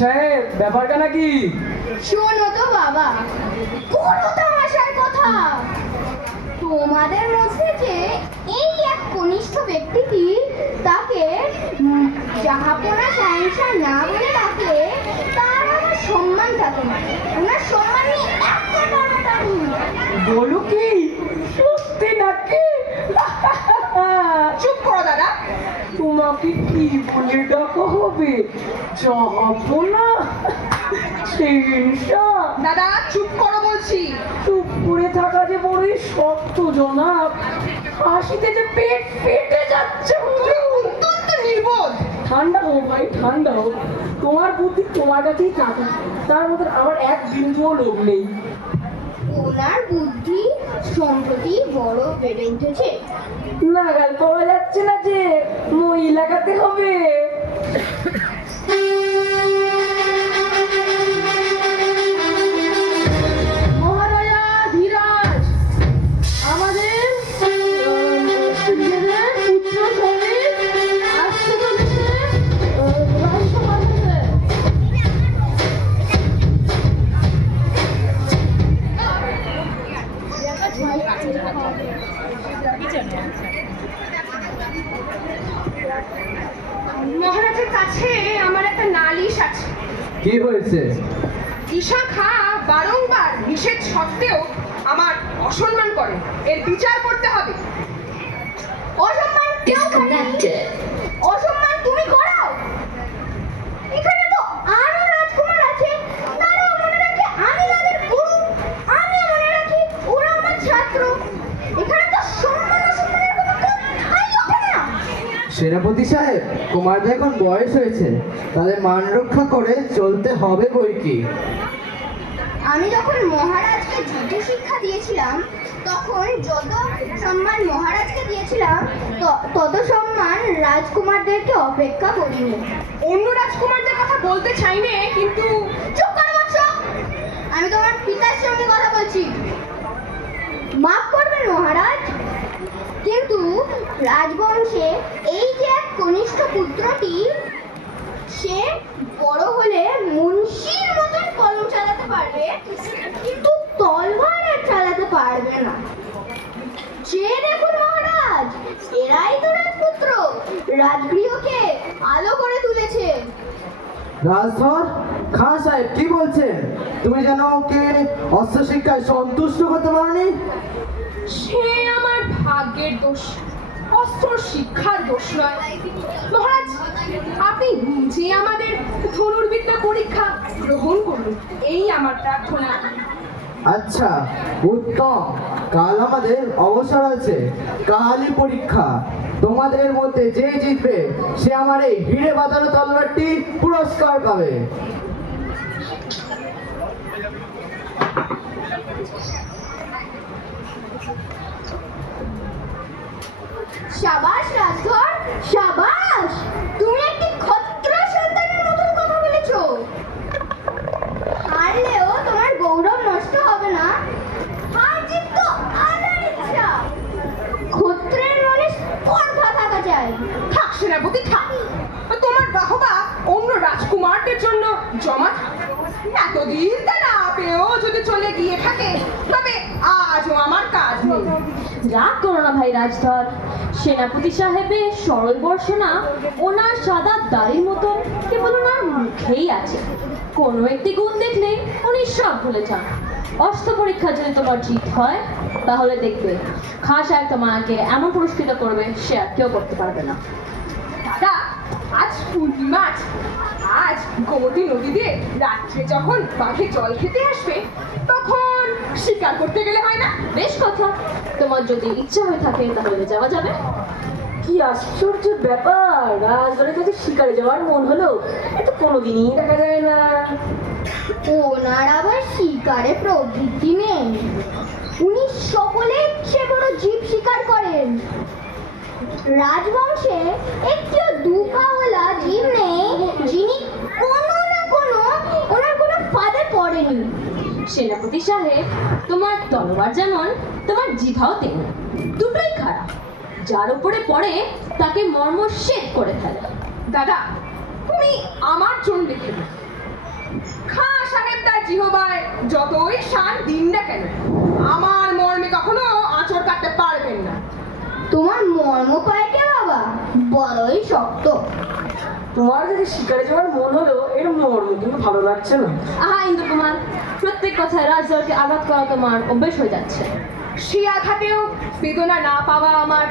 সাহেব ব্যাপারটা নাকি? শোনো তো বাবা, কোনো তামাশার কথা। তোমাদের মধ্যে যে এই এক কনিষ্ঠ ব্যক্তিটি তাকে জাহাপনা সাহেব না বলে ডাকলে তার আমার সম্মান থাকে না। ওনার সম্মান নিয়ে একটা টানাটানি। বলো কি সত্যি নাকি? চুপ করো দাদা। তোমাকে কি বলে ডাকা হবে? জাহাপনা? শেরশা? দাদা চুপ করো বলছি। চুপ করে থাকা যে বড়ই শক্ত জনাব। হাসিতে যে পেট ফেটে যাচ্ছে। অত্যন্ত নির্বোধ। ঠান্ডা হো ভাই, ঠান্ডা হো। তোমার বুদ্ধি তোমার কাছেই থাকে, তার মধ্যে আমার এক বিন্দুও লোভ নেই। ওনার বুদ্ধি সম্প্রতি বড় বেড়ে উঠেছে। নাগাল পাওয়া যাচ্ছে না যে মই লাগাতে হবে। মহারাজা ধীরাজ আমাদের পুত্র সমেত আসতে চলেছে রাজসভাতে। মহারাজের কাছে আমার একটা নালিশ আছে। কি হয়েছে? ঈশা খা বারংবার নিষেধ সত্ত্বেও আমার অসম্মান করে। এর বিচার করতে হবে। অসম্মান কেউ করে? অসম্মান তুমি করাও। এখানে তো আরো রাজকুমার আছে, তারাও মনে রাখে আমি তাদের গুরু, আমি মনে রাখি ওরা আমার ছাত্র। এখানে তো সম্মান অসম্মানের কোনো কথাই ওঠে না। সেনাপতি সাহেব, কুমারদের এখন বয়স হয়েছে, তাদের মান রক্ষা করে চলতে হবে বই কি। আমি যখন মহারাজকে যুদ্ধ শিক্ষা দিয়েছিলাম তখন যত সম্মান মহারাজকে দিয়েছিলাম তত সম্মান রাজকুমারদেরকে অপেক্ষা করিনি। অন্য রাজকুমারদের কথা বলতে চাই নে, কিন্তু চুপ করো বৎস, আমি তোমার পিতার সঙ্গে কথা বলছি। মাফ করবেন মহারাজ, কিন্তু রাজবংশে এই যে এক কনিষ্ঠ পুত্রটি, সে বড় হলে মুন্সির মতন কলম চালাতে পারবে, কিন্তু তলবার আর চালাতে পারবে না। যে দেখুন মহারাজ, এরাই তো রাজপুত্র, রাজগৃহকে আলো করে তুলেছে। রাজধর খান সাহেব কি বলছেন? তুমি যেন ওকে অস্ত্র শিক্ষায় সন্তুষ্ট করতে পারোনি। সে আমার ভাগ্যের দোষ, অস্ত্র শিক্ষার দোষ নয়। মহারাজ, আপনি নিজে আমাদের ধনুর্বিদ্যা পরীক্ষা গ্রহণ করুন, এই আমার প্রার্থনা। আচ্ছা, উত্তম। কাল আমাদের অবসর আছে, কালই পরীক্ষা। তোমাদের মধ্যে যে জিতবে সে আমার এই হিরে বাঁধানো তলোয়ারটি পুরস্কার পাবে। সাবাস রাজধর, সাবাস, তুমি একটি ক্ষত্র সন্তানের মতন কথা বলেছো। হারলেও তোমার গৌরব নষ্ট হবে না। হার জিত তো আলার ইচ্ছা। ক্ষত্রের মনে স্পর্ধা থাকা চাই। থাক সেনাপতি, থাক। তোমার বাহবা অন্য রাজকুমারদের জন্য জমা থাক। এতদিন তা না পেয়েও যদি চলে গিয়ে থাকে, তবে আজও আমার কাজ নেই। রাগ করো না ভাই রাজধর। সেনাপতি সাহেবের সরল বর্ষনা ওনার সাদা দাড়ির মতন কেবল ওনার মুখেই আছে। কোনো একটি গুণ দেখলে উনি সব ভুলে যান। অস্ত্র পরীক্ষা যদি তোমার জিত হয় তাহলে দেখবে খাঁ সাহেব তোমাকে এমন পুরস্কৃত করবে সে আর কেউ করতে পারবে না। দাদা, আজ পূর্ণিমা আছে। আজ গোমতী নদীতে রাত্রে যখন বাঘে জল খেতে আসবে তখন শিকার করতে গেলে হয় না? বেশ কথা, তোমার যদি ইচ্ছা হয়ে থাকে তাহলে যাওয়া যাবে। কি আশ্চর্য ব্যাপার, রাজবাড়ির কাছে শিকারে যাওয়ার মন হলো, এটা কোনোদিনই দেখা যায় না। ওনার আবার শিকারে প্রবৃত্তি নেই। উনি সকলে সে বড় জীব শিকার করেন। রাজবংশে একটিও দুপাওয়ালা জীব নেই যিনি কোনো না কোনো ওনার কোনো ফাঁদে পড়েনি। সেনাপতি সাহেব, তোমার তলোয়ার যেমন তোমার জিভাও তেমন, দুটোই খারাপ। যার উপরে পড়ে তাকে মর্মচ্ছেদ করে ফেলে। দাদা, তুমি আমার জন্য দেখে ওই শান দিনটা কেন? আমার মর্মে কখনো আঁচড় কাটতে পারবেন না। তোমার মর্ম পায় কে বাবা? বড়ই শক্ত। তোমার যদি শিকারে যাওয়ার মন হলো, এর মর্ম কিন্তু ভালো লাগছে না। আহা ইন্দ্রকুমার, প্রত্যেক কথায় রাজদরকে আঘাত করা তোমার অভ্যেস হয়ে যাচ্ছে। সে আঘাতেও বেদনা না পাওয়া আমার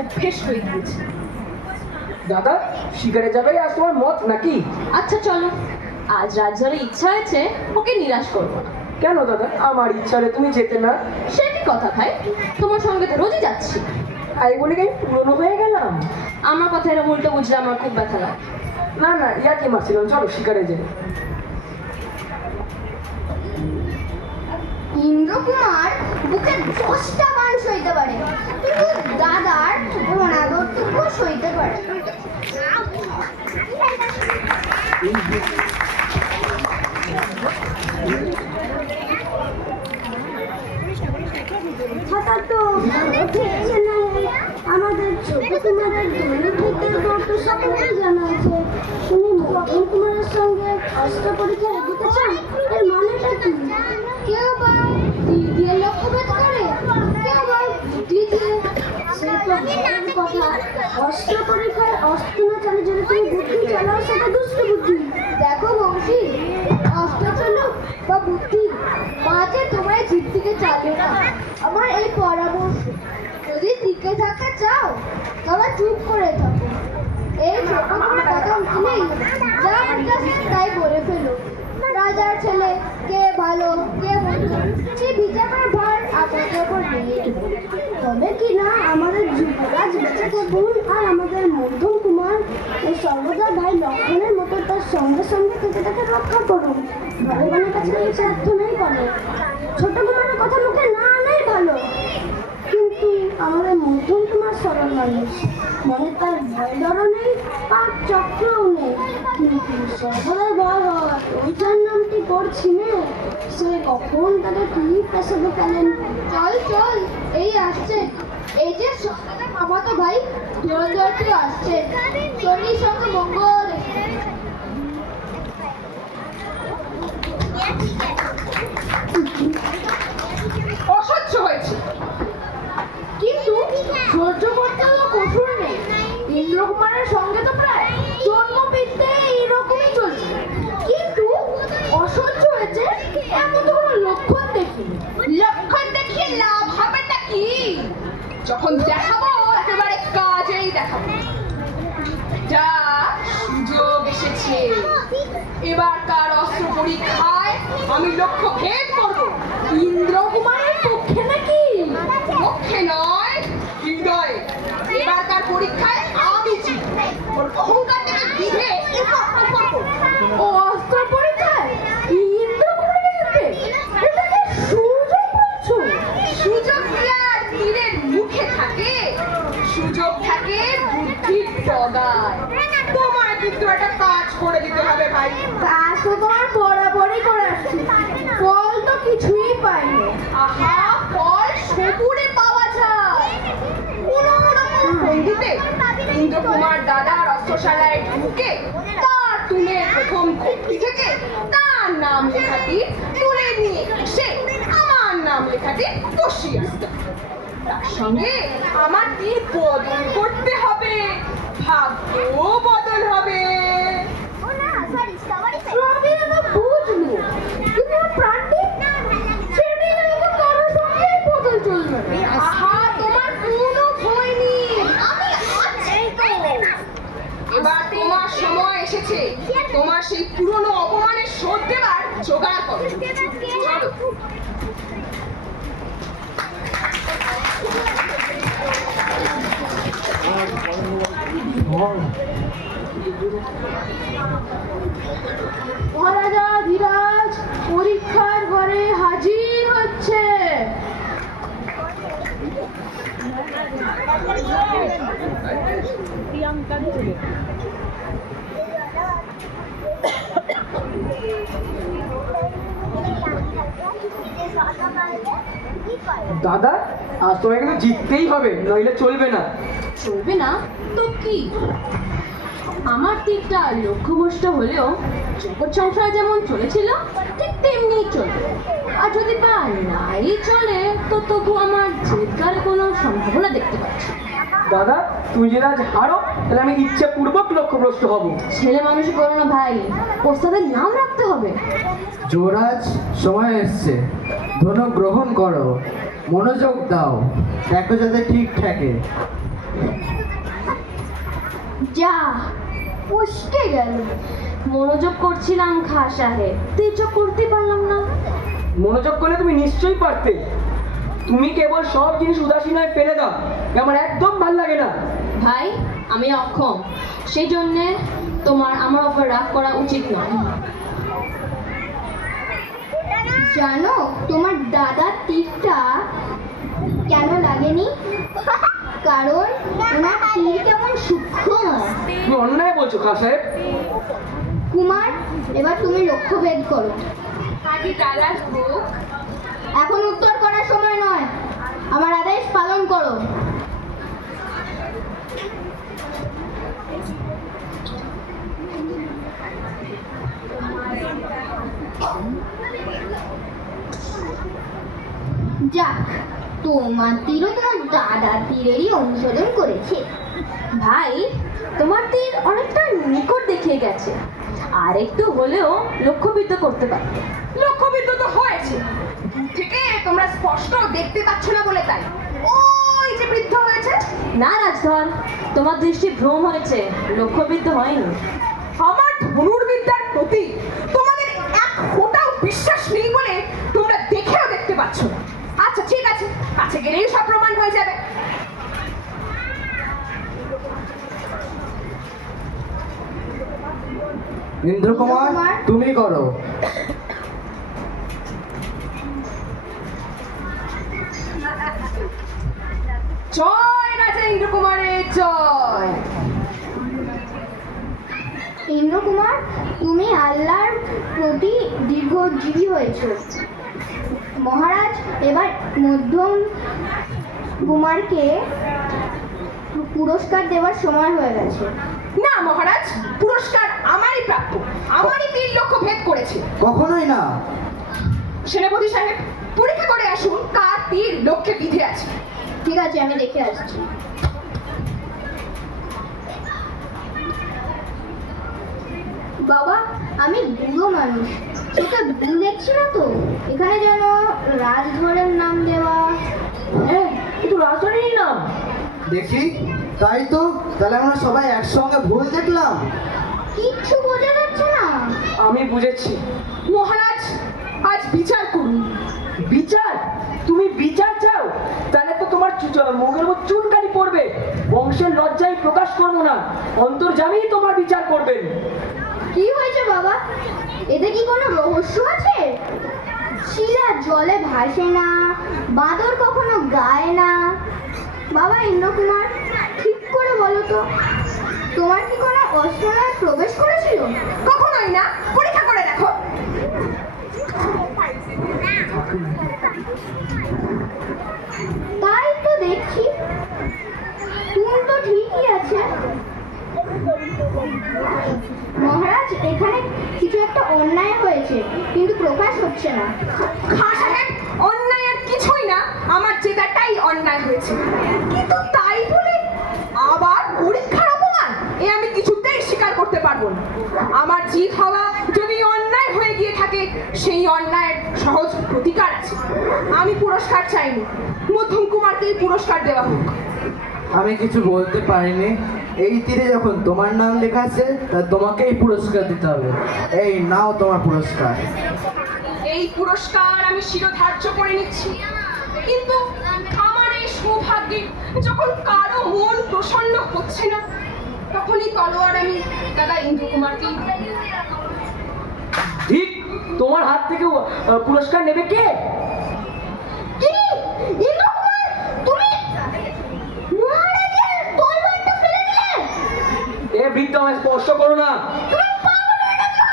অভ্যেস হয়ে গিয়েছে। দাদা, শিকারে যাবে আজ তোমার মত নাকি? আচ্ছা চলো, আজ রাজদরের ইচ্ছা হয়েছে, ওকে নিরাশ করবো না। কেন দাদা, আমার ইচ্ছারে তুমি যেতে না? সে কি কথা ভাই, তোমার সঙ্গে তো রোজই যাচ্ছি। তাই বলে কি আমি পুরনো হয়ে গেলাম? আমার কথা এরকম উল্টো বুঝলে আমার খুব ব্যথা লাগে। না না, ইয়া কি মারছিলাম, চলো শিকারে যাই। ইন্দ্রকুমার বুকে 10টা মান সইতে পারে, কিন্তু দাদার অনাদরটুকু সইতে পারে না। হঠাৎ তো আমাদের ছোট কুমারের দলের ভিতরে তো সকলেই জানা আছে উনি মদন কুমারের সঙ্গে অস্ত্র পরীক্ষা দিতে চান। এর মানেটা কি? কেউ বা দিয়ে লক্ষ্যভেদ করে, কেউ বা বুদ্ধি দিয়ে। সে তো ভয়ের কথা। অস্ত্র পরীক্ষায় অস্ত্র না চালিয়ে যদি তুমি বুদ্ধি চালাও, সেটা দুষ্ট বুদ্ধি। দেখো বংশী, অস্ত্র চলুক বা বুদ্ধি, মাঝে তোমরা জিপ থেকে চালিও না। আমার এই পরামর্শ, যদি টিকে থাকতে চাও তবে চুপ করে থাকো। এই ছোট করে কথা উঠলেই যা ইচ্ছা তাই বলে ফেলো। রাজার ছেলে কে ভালো কে মন্দ সেই বিচারের ভার আপনাদের উপর নেই। তবে কি না আমাদের যুবরাজ বেঁচে থাকুন আর আমাদের মধ্যম কুমার এই সর্বদা ভাই লক্ষণের মতো তার সঙ্গে সঙ্গে থেকে তাকে রক্ষা করুন। ভগবানের কাছে এই প্রার্থনাই করে। ছোট কুমারের কথা মুখে না আনাই ভালো। কিন্তু আমাদের মধ্যম কুমার সরল মানুষ, মনে তার ভয় ডরও নেই, পাক চক্রও নেই, কিন্তু সর্বদাই ভয় হয়। ওই যার নামটি করছি নে, সে কখন তাকে কি পেশাবে ফেলেন। চল চল, এই আসছে, এই যে সন্তানের মামাতো ভাই ধুরন্ধরটিও আসছে। শনির সঙ্গে মঙ্গল। অসহ্য হয়েছে। কিন্তু সহ্য করতে হলো কসুর নেই। ইন্দ্রকুমারের সঙ্গে তো প্রায় জন্মবিদ্যে এইরকমই চলছে, কিন্তু অসহ্য হয়েছে এমন তো কোনো লক্ষণ দেখিনি। লক্ষণ দেখিয়ে লাভ হবে নাকি? যখন দেখাবো একেবারে কাজেই দেখাবো। যা সুযোগ এসেছে, এবারকার অস্ত্র পরীক্ষায় আমি লক্ষ্য ভেদ করবো। ইন্দ্রকুমারের পক্ষে নাকি? পক্ষে নয়, হৃদয়ে। এবারকার পরীক্ষায় আমি জিতবো। ওর অহংকারটাকে বিধে ও অস্ত্র পরীক্ষায় ইন্দ্রকুমারের জিতবে? এটাকে সুযোগ বলছো? সুযোগ কি আর তীরের মুখে থাকে? সুযোগ থাকে বুদ্ধির ডগায়। তোমার কিন্তু একটা কাজ করে দিতে হবে ভাই। কাজ তো তোমার বরাবরই করে আসছি, ফল তো কিছুই পাইনি। আহা, ফল সবুরে পাওয়া যায়। কোনো বন্ধুতে ইন্দ্রকুমার দাদার অস্ত্রশালায় ঢুকে তার তুলে প্রথম কপি থেকে তার নাম লেখাটি তুলে নিয়ে এসে আমার নাম লেখাটি বসিয়ে আসতে হবে। তার সঙ্গে আমার তীর বদল করতে হবে, ভাগ্য বদল হবে। সবই আমি বুঝলু, কিন্তু আমার প্রাণটি সেটাই আমাকে কারোর সঙ্গেই বদল চলবে না। আহা, তোমার কোনো ভয় নেই, আমি আছি তো। এবার তোমার সময় এসেছে, তোমার সেই পুরনো অপমানের শোধ দেবার জোগাড় করো। চলো। মহারাজা ধীরাজ পরীক্ষার ঘরে হাজির হচ্ছে। দাদা, আজ তোমাকে কিন্তু জিততেই হবে, নইলে চলবে না। চলবে না তো কি? আমার তীরটা লক্ষ্যভ্রষ্ট হলেও জগৎ সংসার যেমন চলেছিল ঠিক তেমনি চলবে। আর যদি বা নাই চলে তো তবু আমার জেদগার কোনো সম্ভাবনা দেখতে পাচ্ছি। দাদা, তুমি যদি আজ হারো তাহলে আমি ইচ্ছাপূর্বক লক্ষ্যভ্রষ্ট হব। ছেলে মানুষ করো না ভাই, ওস্তাদের নাম রাখতে হবে। যুবরাজ, সময় এসছে, ধনু গ্রহণ করো, মনোযোগ দাও, দেখো যাতে ঠিক থাকে। যা উস্কে গেল। মনোযোগ করছিলাম খা সাহেব, তেজও করতে পারলাম না। মনোযোগ করলে তুমি নিশ্চয়ই পারতে। তুমি কেবল সব জিনিস উদাসীনায় ফেলে দাও, আমার একদম ভাল লাগে না। ভাই, আমি অক্ষম, সেই জন্যে তোমার আমার ওপর রাগ করা উচিত নয়। জানো তোমার দাদার তীরটা কেন লাগেনি? কারণ ওনার তীর কেমন সূক্ষ্ম। তুমি অন্যায় বলছো খাঁ সাহেব। কুমার, এবার তুমি লক্ষ্যভেদ করো। কাজী কালাস বুক। এখন উত্তর করার সময় নয়, আমার আদেশ পালন করো। যাক, তোমার তীরও তোমার দাদা তীরেরই অনুসরণ করেছে। ভাই, তোমার তীর অনেকটা নিকট দেখিয়ে গেছে, আর একটু হলেও লক্ষ্যবিদ্ধ করতে পারতে। লক্ষ্যবিদ্ধ তো হয়েছে, দূর থেকে তোমরা স্পষ্ট দেখতে পাচ্ছ না বলে তাই। ওই যে বৃদ্ধ হয়েছে। না রাজধর, তোমার দৃষ্টি ভ্রম হয়েছে, লক্ষ্যবিদ্ধ হয়নি। আমার ধনুর্বিদ্যার প্রতি তোমাদের এক ফোঁটাও বিশ্বাস নেই বলে তোমরা দেখেও দেখতে পাচ্ছ না। আচ্ছা ঠিক আছে, কাছে গেলেই সব প্রমাণ হয়ে যাবে। ইন্দ্রকুমার, তুমি করো। জয় রাজা ইন্দ্রকুমারের জয়। ইন্দ্রকুমার, তুমি আল্লাহর প্রতি দীর্ঘজীবী হয়েছ। মহারাজ, এবার মধ্যম কুমারকে পুরস্কার দেওয়ার সময় হয়ে গেছে। না মহারাজ, পুরস্কার আমারই প্রাপ্য। আমারই তীর লক্ষ্য ভেদ করেছে। কখনোই না। সেনাপতি সাহেব, পরীক্ষা করে আসুন কার তীর লক্ষ্যে বিঁধে আছে। ঠিক আছে, আমি দেখে আসছি। বাবা, আমি বুড়ো মানুষ, সেটা ভুল দেখছি না তো? এখানে যেন রাজধরের নাম দেওয়া। হ্যাঁ, কিন্তু রাজধানীর নাম। দেখি, তাই তো, তাহলে আমরা সবাই একসঙ্গে ভুল দেখলাম। কিচ্ছু বোঝা যাচ্ছে না। আমি বুঝেছি। মহারাজ, আজ বিচার করুন। বিচার? তুমি বিচার চাও? তাহলে তো তোমার মুখের উপর চুনকানি পড়বে। বংশের লজ্জায় প্রকাশ করবো না, অন্তর্যামী তোমার বিচার করবেন। কি হয়েছে বাবা? এতে কি কোনো রহস্য আছে? শিলা জলে ভাসে না, বাঁদর কখনো গায় না। বাবা ইন্দ্রকুমার, ঠিক করে বলো তো, তোমার কি কোনো অস্ত্রালয় প্রবেশ করেছিল? কখনোই না, পরীক্ষা করে দেখো। তাই তো দেখছি, তুমি তো ঠিকই আছে। মহারাজ, এখানে কিছু একটা অন্যায় হয়েছে, কিন্তু প্রকাশ হচ্ছে না। খাঁ সাহেব, অন্যায় আর কিছুই না, আমার জেদাটাই অন্যায় হয়েছে। কিন্তু তাই বলে আবার পরীক্ষার অপমান, এ আমি কিছুতেই স্বীকার করতে পারবো না। আমার জিত হওয়া যদি অন্যায় হয়ে গিয়ে থাকে, সেই অন্যায়ের সহজ প্রতিকার আছে। আমি পুরস্কার চাইনি, মধ্যম কুমারকেই পুরস্কার দেওয়া হোক। আমি কিছু বলতে পারিনি। এই তীরে যখন তোমার নাম লেখা আছে, তা তোমাকেই পুরস্কার দিতে হবে। এই নাও তোমার পুরস্কার। এই পুরস্কার আমি শিরোধার্য করে নিচ্ছি। কিন্তু আমার এই সৌভাগ্যে যখন কারো মন প্রসন্ন হচ্ছে না, তখনই তলোয়ার আমি দাদা ইন্দ্রকুমারকেই ঠিক, তোমার হাত থেকে পুরস্কার নেবে কে? কি? ইন্দ্রকুমার, তুমি মহারাজের তলোয়ারটা ফেলে দিলে? এ বৃদ্ধ, আমায় স্পর্শ করো না। তুমি পাগল হয়ে গেছো?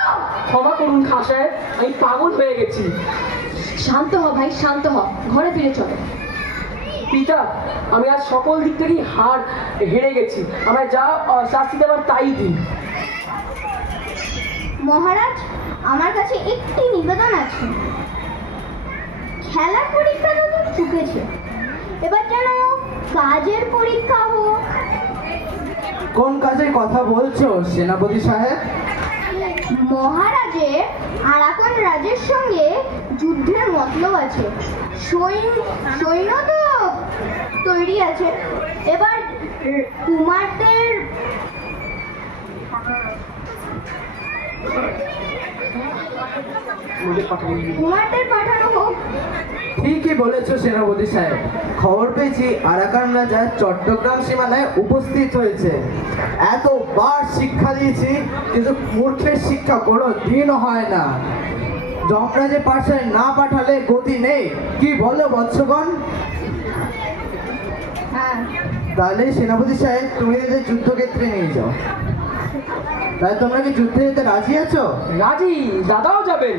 ক্ষমা করুন খাঁ সাহেব, আমি পাগল হয়ে গেছি। শান্ত হ ভাই, শান্ত হ, ঘরে ফিরে চলো। পিতা, আমি আজ সকল দিক থেকেই হেরে গেছি। আমায় যা শাস্তি দেওয়ার তাই দিন। মহারাজ, আমার কাছে একটি নিবেদন আছে। খেলার পরীক্ষা তো চুকেছে, এবার যেন কাজের পরীক্ষা হোক। কোন কাজের কথা বলছো সেনাপতি সাহেব? মহারাজের আরাকান রাজের সঙ্গে যুদ্ধের মতলব আছে। সৈন্য তো তৈরি আছে, এবার কুমারদের পাঠানো হোক। ঠিকই বলেছো সেনাপতি সাহেব। খবর পেয়েছি আরাকান রাজা চট্টগ্রাম সীমানায় উপস্থিত হয়েছে। এতবার শিক্ষা দিয়েছি, কিন্তু মূর্খের শিক্ষা কোনো দিনও হয় না। যমরাজের পাশে না পাঠালে গতি নেই, কি বলো বৎসগণ? হ্যাঁ, তাহলে সেনাপতি সাহেব তুমি এদের যুদ্ধক্ষেত্রে নিয়ে যাও। তাহলে তোমরা কি যুদ্ধে যেতে রাজি আছো? রাজি, দাদাও যাবেন।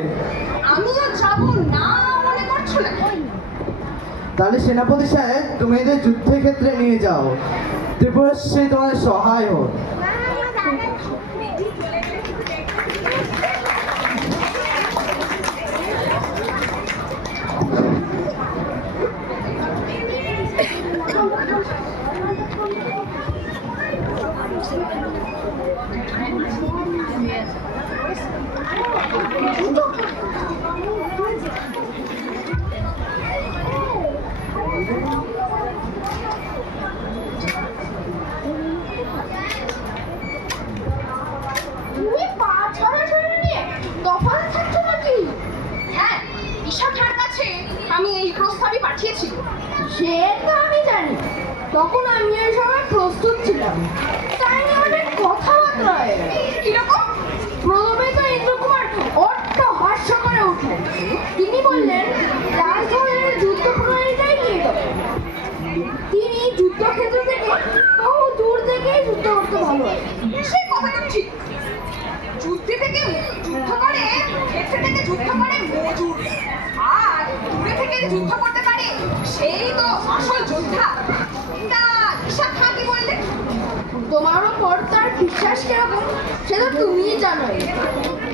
আমিও যাব না মনে করছো না? তাহলে সেনাপতি সাহেব তুমি এদের যুদ্ধের ক্ষেত্রে নিয়ে যাও। ত্রিপুরাশ্রী তোমাদের সহায় হোক। তুমি পা ছড়াছড়ি নিয়ে তফাৎ থাকছো নাকি? হ্যাঁ, ঈশা খাঁর কাছে আমি এই প্রস্তাবই পাঠিয়েছি। সে তো আমি জানি, তখন আমি এই সময় প্রস্তুত ছিলাম। তাই নিয়ে অনেক কথাবার্তা হয়ে গেল। কিরকম? প্রথমে তো ইন্দ্রকুমার অট্ট হাস্য করে উঠলেন। তিনি বললেন রাজধরের যুদ্ধ প্রণালীটাই নিয়ে যাবেন। তিনি যুদ্ধক্ষেত্র থেকে বহু দূর থেকেই যুদ্ধ করতে ভালোবাসেন। সেই কথাটা ঠিক। যুদ্ধ করে ক্ষেত্রে থেকে যুদ্ধ করে মজুর, আর দূরে থেকে যুদ্ধ করতে পারে সেই তো আসল যোদ্ধা। তা ঈশা খাঁ কি বললে? তোমার ওপর তার বিশ্বাস কিরকম সেটা তুমিই জানোই।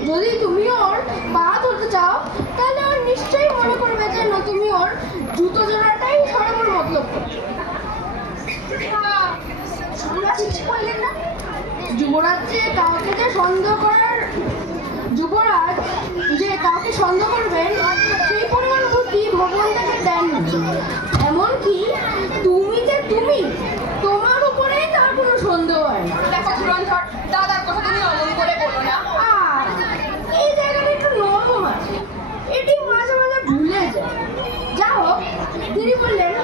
যদি তুমি ওর পা ধরতে চাও, তাহলে ওর নিশ্চয়ই মনে করবে যে তুমি ওর জুতো জোড়াটাই সরানোর মতলব করছো। যুবরাজ কিছু বললেন না? যুবরাজ যে কাউকে সন্দেহ করবেন সেই পরিমাণ বুদ্ধি ভগবান তাকে দেননি। এমনকি তুমি তোমার উপরেই তার কোনো সন্দেহ হয় না। দেখো ধুরন্ধর, দাদার কথা তুমি অমন করে বলো না। আর এই জায়গাটা একটু নরম আছে, এটি মাঝে মাঝে ভুলে যায়। যা হোক, তিনি বললেন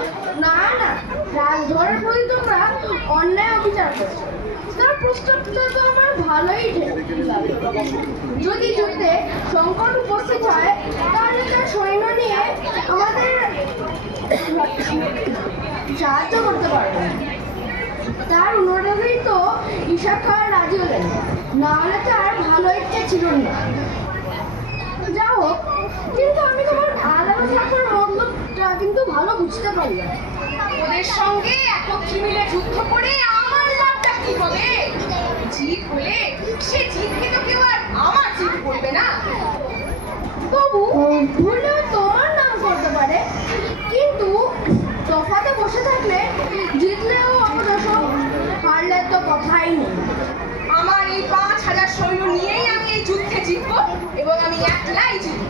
না না, রাজধরের প্রতি তোমরা অন্যায় অবিচার করছো। তার প্রস্তাবটা তো আমার ভালোই লাগে। যদি যুদ্ধে সংকট উপস্থিত হয়, তাহলে তার সৈন্য নিয়ে আমাদের সাহায্য করতে পারবে। তার অনুরোধেই তো ঈশা খাঁ রাজি হলেন, না হলে তো আর ভালো ইচ্ছে ছিল না। যা হোক, কিন্তু আমি তোমার আলোচনার মতলবটা কিন্তু ভালো বুঝতে পারলাম। ওদের সঙ্গে একত্রে মিলে যুদ্ধ করে আমার লাভটা কি হবে? জিত হলে সে জিতকে তো কেউ আর আমার জিত বলবে না। তবু ভুলে তোমার নাম করতে পারে, কিন্তু তফাতে বসে থাকলে জিতলেও অপদশ, হারলে তো কথাই নেই। আমার এই ৫,০০০ সৈন্য নিয়েই আমি এই যুদ্ধে জিতবো, এবং আমি একলাই জিতবো।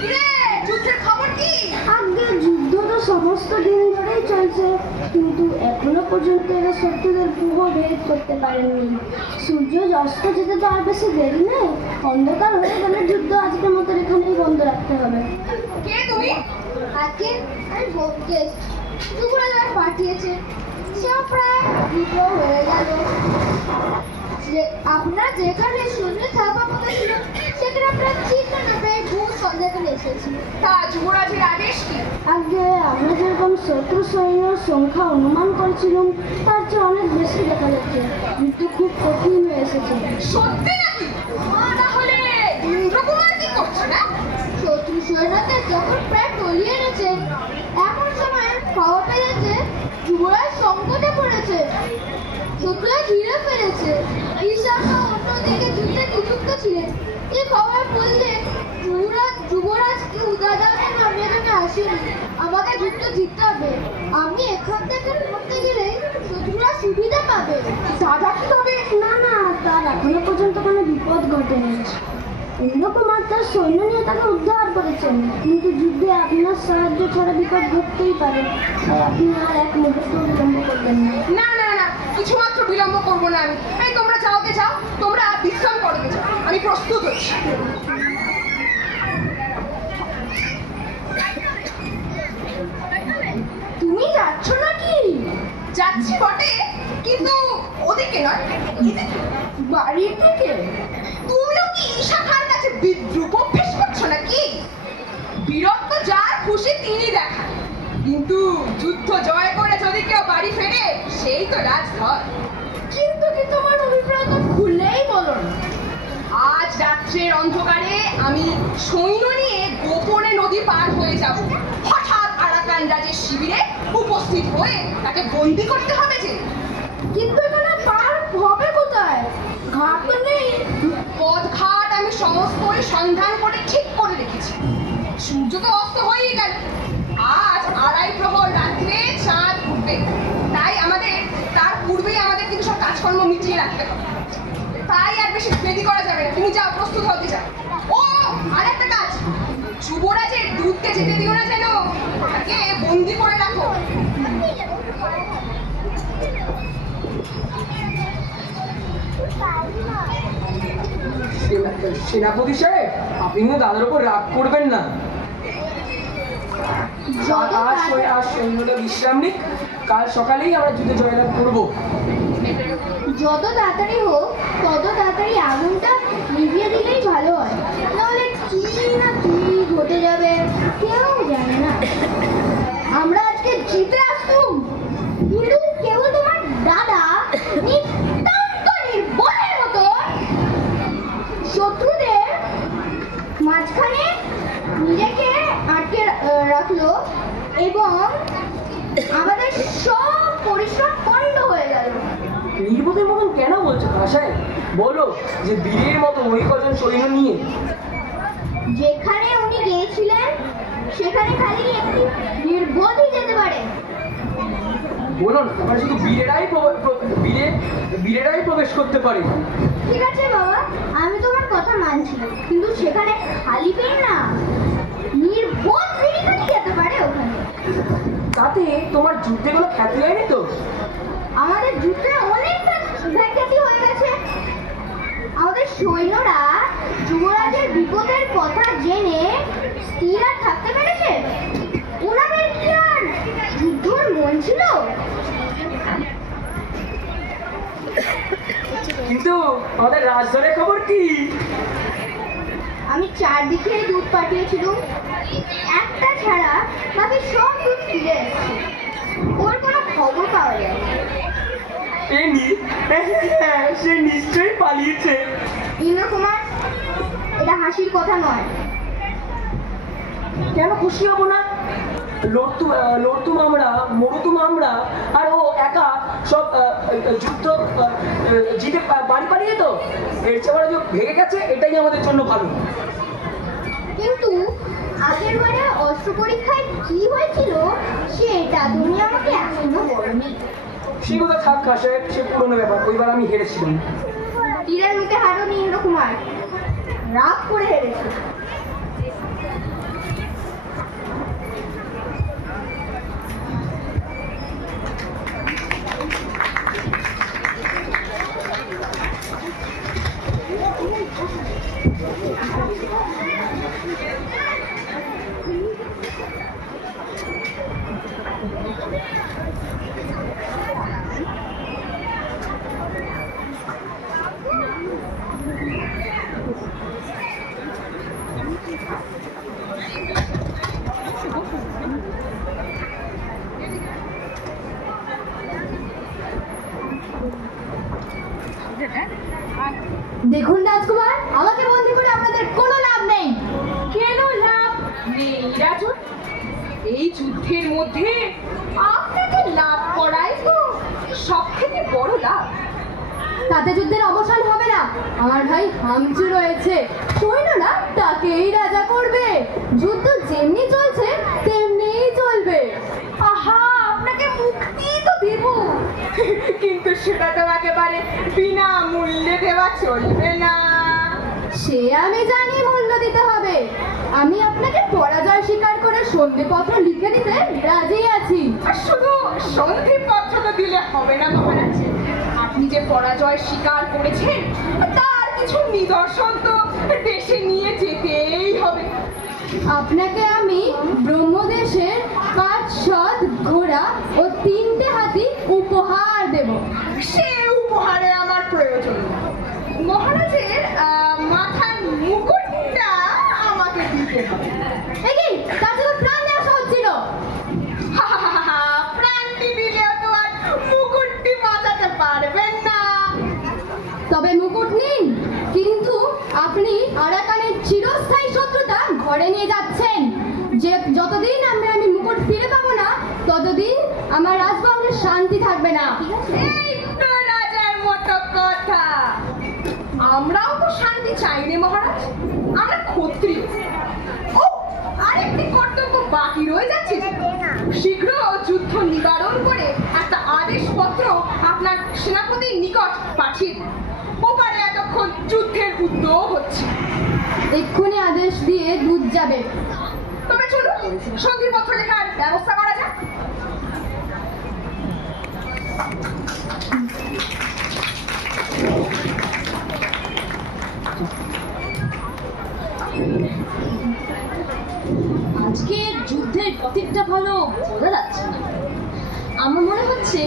কিরে, যুদ্ধের খবর কি? আগে যুদ্ধ তো সমস্ত দিন ধরেই চলছে, কিন্তু এখনো পর্যন্ত এরা শত্রুদের পূর্ব ভেদ করতে পারেননি। সূর্য অস্ত যেতে তো আর বেশি দেরি নেই। অন্ধকার হয়ে গেলে যুদ্ধ আজকের মতো এখানেই বন্ধ রাখতে হবে। কে তুমি? আজকে আমি ভোটকে যুবরাজ পাঠিয়েছে, সেও প্রায় দুটো হয়ে গেল। আপনার যেখানে শূন্য থাকা কথা ছিল, সেখানে আপনার চিন্তা না পেয়ে ভূত সন্ধ্যাকালে এসেছি। তা যুবরাজের আদেশ কি? আগে আমরা যেরকম শত্রু সৈন্যের সংখ্যা অনুমান করেছিলাম, তার চেয়ে অনেক বেশি দেখা যাচ্ছে। যুদ্ধ খুব কঠিন হয়ে এসেছে। সত্যি নাকি? তাহলে ইন্দ্রকুমার কি করছে না? শত্রু সৈন্যদের যখন প্রায় টলিয়ে এনেছেন, এমন সময় খবর পেয়েছে যুবরাজ সংকটে পড়েছে, শত্রুরা ঘিরে ফেলেছে। ঈশানও অন্যদিকে যুদ্ধে নিযুক্ত ছিলেন। এই খবর বললে যুবরাজকে উদাদানে নামিয়ে দেবে আসেনি। আমাকে যুদ্ধ জিততে হবে। আমি এখান থেকে করতে গেলে শত্রুরা সুবিধা পাবে। দাদা কি হবে? না না, তার এখনো পর্যন্ত কোনো বিপদ ঘটেনি। ইন্দ্রকুমার তার সৈন্য নিয়ে তাকে উদ্ধার করেছেন, কিন্তু যুদ্ধে আপনার সাহায্য ছাড়া বিপদ ঘটতেই পারে। তাই আপনি আর এক মুহূর্ত বিলম্ব করবেন না। না না না, কিছুমাত্র বিলম্ব করবো না আমি। এই তোমরা যাওকে যাও, তোমরা বিশ্রাম করবে যাও, আমি প্রস্তুত হচ্ছি। তুমি যাচ্ছ নাকি? যাচ্ছি বটে, কিন্তু ওদিকে নয়, এদিকে। বাড়ির থেকে? তুমিও কি ঈশাখার কাছে বিদ্রুপ অভ্যেস করছো নাকি? বীরত্ব যার খুশি তিনি দেখান, কিন্তু যুদ্ধ জয় করে যদি কেউ বাড়ি ফেরে সেই তো রাজধর। কিন্তু কি তোমার অভিপ্রায়টা খুলেই বলো না। আজ রাত্রের অন্ধকারে আমি সৈন্য নিয়ে গোপনে নদী পার হয়ে যাব। হঠাৎ আরাকান রাজের শিবিরে উপস্থিত হয়ে তাকে বন্দি করতে হবে যে। কিন্তু এখানে পার হবে কোথায়? ঘাট তো নেই। পথঘাট আমি সমস্তই সন্ধান করে ঠিক করে রেখেছি। সূর্য তো অস্ত হয়েই গেল। আজ আড়াই প্রহর রাত্রে চাঁদ উঠবে, তাই তার পূর্বেই আমাদের কিন্তু সব কাজকর্ম মিটিয়ে রাখতে হবে। তাই আর বেশি দেরি করা যাবে না। তুমি যাও, প্রস্তুত হতে যাও। ও আর একটা কাজ, যুবরাজের দূতকে যেতে দিও না যেন, তাকে বন্দি করে রাখো। সেনাপতি সাহেব, আপনি কিন্তু দাদার উপর রাগ করবেন না। আজ সৈন্যটা বিশ্রাম নিক, কাল সকালেই আমরা যুদ্ধে জয়লাভ করবো। যত তাড়াতাড়ি হোক তত তাড়াতাড়ি আগুনটা নিভিয়ে দিলেই ভালো হয়, নাহলে কি না কি ঘটে যাবে কেউ জানে না। আমরা আজকে জিতে আসতুম, কিন্তু কেবল তোমার দাদা নিতান্ত নির্বলের মতো শত্রুদের মাঝখানে নিজেকে আটকে রাখলো এবং আমাদের সব পরিশ্রম পণ্ড হয়ে গেল। নির্বোধের মতন কেন বলছো ভাষায়? বলো যে বীরের মতো ওই কজন সৈন্য নিয়ে। যেখানে উনি গিয়েছিলেন সেখানে খালি একটি নির্বোধই যেতে পারে। বলুন, এবার শুধু বীরেরাই প্রবেশ করতে পারে। ঠিক আছে বাবা, আমি তোমার কথা মানছি, কিন্তু সেখানে খালি পেন না, নির্বোধ বীরই যেতে পারে ওখানে। তাতে তোমার যুদ্ধে কোনো খ্যাতি হয়নি তো? আমাদের যুদ্ধে অনেক ব্যাখ্যাতি হয়ে গেছে। আমাদের সৈন্যরা যুবরাজের বিপদের কথা জেনে স্থির আর থাকতে পেরেছে। ওনাদের কি আর যুদ্ধর মন ছিল? কিন্তু আমাদের রাজধরের খবর কি? আমি চারদিকে দুধ পাঠিয়েছিলাম, একটা ছাড়া বাকি সব দুধ ফিরে এসেছে। ওর কোনো খবর পাওয়া যায় না। সে নিশ্চয়ই পালিয়েছে। ইন্দ্রকুমার, এটা হাসির কথা নয়। কেন খুশি হব না? লড়তুম আমরা, মরতুম আমরা, আর ও একা সব যুদ্ধ জিতে বাড়ি পালিয়ে তো। এর চেয়ে যে ভেঙে গেছে, এটাই আমাদের জন্য ভালো। কিন্তু আগের বারে অস্ত্র পরীক্ষায় কি হয়েছিল সেটা তুমি আমাকে এখনো বলনি। সে কথা থাক সাহেব, সে পুরোনো ব্যাপার। ওইবার আমি হেরেছিলাম। তীরের মুখে হারনি ইন্দ্রকুমার, রাগ করে হেরেছে। দেখুন রাজকুমার, আমাকে বন্দি করে আপনাদের কোনো লাভ নেই। কেন লাভ? রাজন, এই যুদ্ধের মধ্যে আপনাকে লাভ করাই তো সব থেকে বড় লাভ। তাতে যুদ্ধের অবসান হবে না। আমার ভাই হামচু রয়েছে, সৈন্যরা তাকেই রাজা করবে। যুদ্ধ যেমনি চলছে তেমনিই চলবে। আহা, আপনাকে মুক্তি তো দিব, কিন্তু সেটা তো একেবারে বিনা মূল্যে দেওয়া চলবে না। সে আমি জানি, মূল্য দিতে হবে। আমি আপনাকে পরাজয় স্বীকার করে সন্ধিপত্র লিখে দিতে রাজি আছি। আর শুধু সন্ধিপত্র তো দিলে হবে না মহারাজ, আপনি যে পরাজয় স্বীকার করেছেন তার কিছু নিদর্শন তো দেশে নিয়ে যেতেই হবে। আপনাকে আমি ব্রহ্মদেশের 500 ঘোড়া ও 3টে হাতি উপহার দেব। সে উপহারে আমার প্রয়োজন নেই। মহারাজের মাথার মুকুটটা আমাকে দিতে হবে। এই তার জন্য প্রাণ নেওয়া সহজ ছিল। প্রাণটি দিলেও তো আর মুকুটটি বাঁচাতে পারবেন না। তবে মুকুট নিন, কিন্তু আপনি আরাকানের চিরস্থায়ী শত্রুতা ঘরে নিয়ে যাচ্ছেন। যে যতদিন আমি মুকুট ফিরে পাবো না, ততদিন আমার রাজবংশের শান্তি থাকবে না। এই তো রাজার মতো কথা। আমরাও তো শান্তি চাই রে মহারাজ, আমরা ক্ষত্রিয়। ও, আরেকটি কর্তব্য বাকি রয়ে যাচ্ছে যে, শীঘ্র যুদ্ধ নিবারণ করে একটা আদেশপত্র আপনার সেনাপতির নিকট পাঠিয়ে দিন। ওপারে এতক্ষণ যুদ্ধের উদ্যোগ হচ্ছে। এক্ষুনি আদেশ দিয়ে দুধ যাবে। তবে চলুন সন্ধিপত্র লেখার ব্যবস্থা করা যাক। আজকে যুদ্ধের গতিটা ভালো বোঝা যাচ্ছে না। আমার মনে হচ্ছে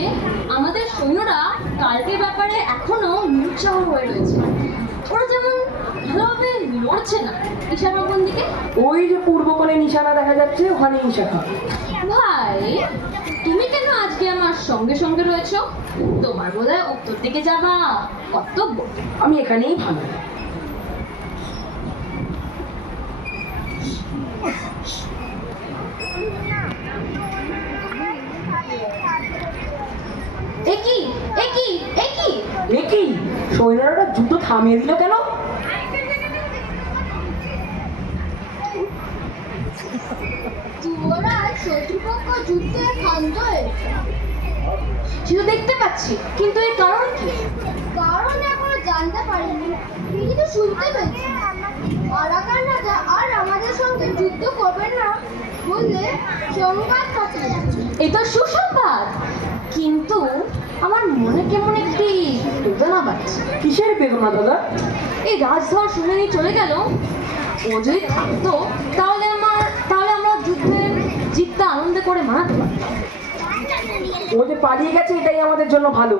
আমাদের সৈন্যরা কালকের ব্যাপারে এখনো নিরুৎসাহ হয়ে রয়েছে। ওরা যেমন ভালোভাবে লড়ছে না। ঈশান কোন দিকে? ওই যে পূর্ব কোণে নিশানা দেখা যাচ্ছে, ওখানেই শাখা। ভাই, তুমি কেন আজকে আমার সঙ্গে সঙ্গে রয়েছো? তোমার বোধহয় উত্তর দিকে যাবা কর্তব্য। আমি এখানেই ভালো। একই একই একই একই সৈন্যরা যুদ্ধ থামিয়ে দিল কেন? যুবরাজ, শত্রুপক্ষ যুদ্ধে ক্ষান্ত হয়েছে। সেটা দেখতে পাচ্ছি, কিন্তু এর কারণ কি? কারণ এখনো জানতে পারিনি, কিন্তু শুনতে পেয়েছি আরাকান রাজা আর আমাদের সঙ্গে যুদ্ধ করবেন না বললে সংবাদ পাঠিয়েছে। এ তো সুসংবাদ, কিন্তু আমার মনে কেমন একটি বেদনা পাচ্ছে। কিসের বেদনা দাদা? এই রাজধর শুনে নিয়ে চলে গেল। ও যদি থাকতো তাহলে আমরা যুদ্ধে জিতটা আনন্দ করে মানাতে পারতাম। ও যে পালিয়ে গেছে এটাই আমাদের জন্য ভালো।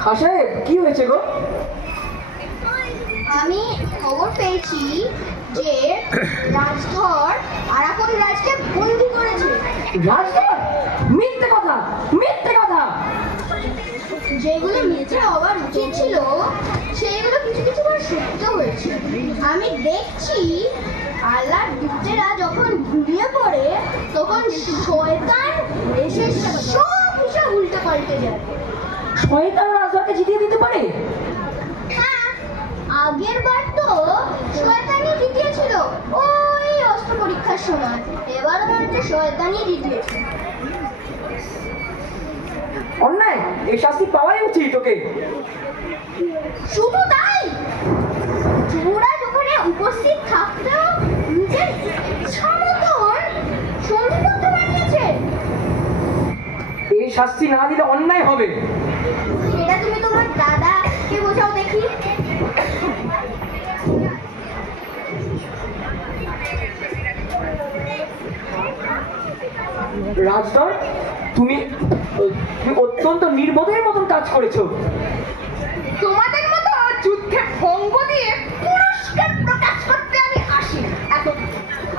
খাঁ সাহেব, কি হয়েছে গো? আমি খবর পেয়েছি যে রাজধর আরাকান রাজকে বন্দি করেছে। রাজধর? মিথ্যে কথা, মিথ্যে কথা। যেগুলো মিথ্যে হওয়ার উচিত ছিল সেইগুলো কিছু কিছু বার সত্য হয়েছে। আমি দেখছি আল্লাহর দূতেরা যখন ঘুমিয়ে পড়ে তখন শয়তান এসে সব হিসাব উল্টে পাল্টে যায়। শয়তান রাজধরকে জিতিয়ে দিতে পারে? হ্যাঁ, আগের বার তো শয়তানই জিতিয়েছিল ওই অস্ত্র পরীক্ষার সময়। এবার মনে হচ্ছে শয়তানই জিতিয়েছে। অন্যায়, এই শাস্তি পাওয়াই উচিত ওকে। শুধু তাই, যুবরাজ ওখানে উপস্থিত থাকতেও নিজের ইচ্ছা মতন সন্ধিপত্র বানিয়েছে। এই শাস্তি না দিলে অন্যায় হবে। সেটা তুমি তোমার দাদাকে বোঝাও দেখি। রাজধর, তুমি অত্যন্ত নির্বোধের মতন কাজ করেছো। তোমাদের মতো যুদ্ধে ভঙ্গ দিয়ে পুরস্কার প্রকাশ করতে আমি আসি।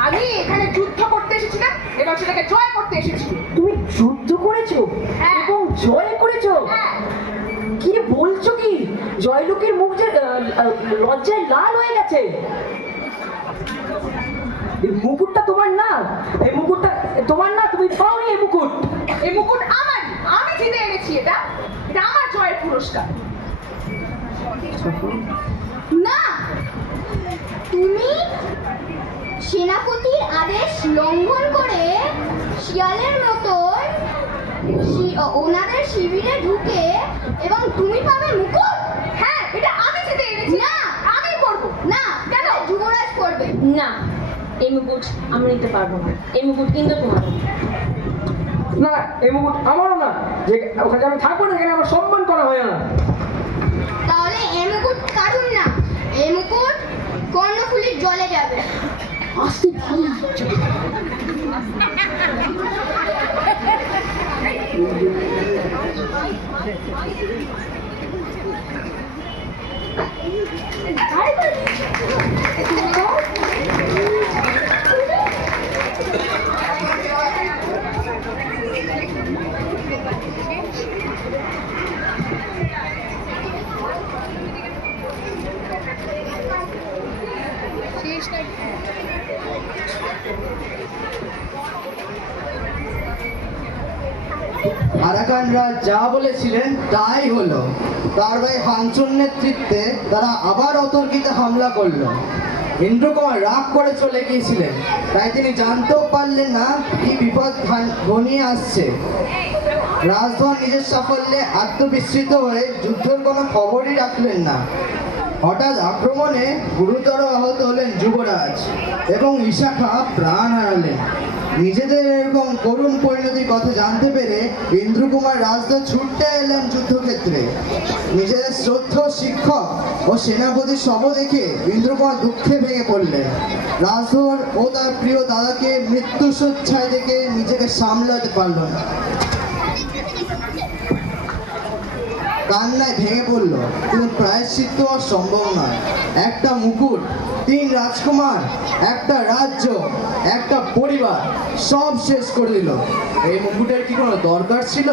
আমি এখানে যুদ্ধ করতে এসেছিলাম এবং সেটাকে জয় করতে এসেছি। এসেছিল। তুমি যুদ্ধ করেছো হ্যাঁ। এবং জয় করেছো? হ্যাঁ, কি বলছো কি? জয়লোকের মুখ যে লজ্জায় লাল হয়ে গেছে। এই মুকুটটা তোমার না, এই মুকুটটা তোমার না, তুমি পাওনি এই মুকুট। এই মুকুট আমার, আমি জিতে এনেছি এটা, এটা আমার জয়ের পুরস্কার। না, তুমি সেনাপতির আদেশ লঙ্ঘন করে শিয়ালের মতন ওনাদের শিবিরে ঢুকে এবং তুমি পাবে মুকুট। হ্যাঁ, এটা আমি জিতে এনেছি, না, আমি করবো। না, কেন যুবরাজ করবে? না, এই মুকুট আমরা নিতে পারবো না। এই মুকুট কিন্তু তোমার। না, এই মুকুট আমারও না। যে ওখানে আমি থাকবো না, এখানে আমার সম্মান করা হয় না। তাহলে এই মুকুট কাটুন না, এই মুকুট কর্ণফুলীর জলে যাবে। আসতে ভালো আরাকানরা যা বলেছিলেন তাই হলো। তার ভাই হানচুর নেতৃত্বে তারা আবার অতর্কিতে হামলা করলো। ইন্দ্রকুমার রাগ করে চলে গিয়েছিলেন, তাই তিনি জানতেও পারলেন না কি বিপদ ঘনিয়ে আসছে। রাজধর নিজের সাফল্যে আত্মবিস্মৃত হয়ে যুদ্ধের কোনো খবরই রাখলেন না। হঠাৎ আক্রমণে গুরুতর আহত হলেন যুবরাজ এবং বিশাখা প্রাণ হারালেন। নিজেদের এরকম করুণ পরিণতির কথা জানতে পেরে ইন্দ্রকুমার রাজধর ছুটতে এলেন যুদ্ধক্ষেত্রে। নিজেদের শ্রদ্ধেয় শিক্ষক ও সেনাপতির শব দেখে ইন্দ্রকুমার দুঃখে ভেঙে পড়লেন। রাজধর ও তার প্রিয় দাদাকে মৃত্যুশয্যায় দেখে নিজেকে সামলাতে পারল না, কান্নায় ভেঙে পড়ল। কিন্তু প্রায়শ্চিত্ত আর সম্ভব নয়। একটা মুকুট, 3 রাজকুমার, একটা রাজ্য, একটা পরিবার, সব শেষ করে দিল। এই মুকুটের কি কোনো দরকার ছিল?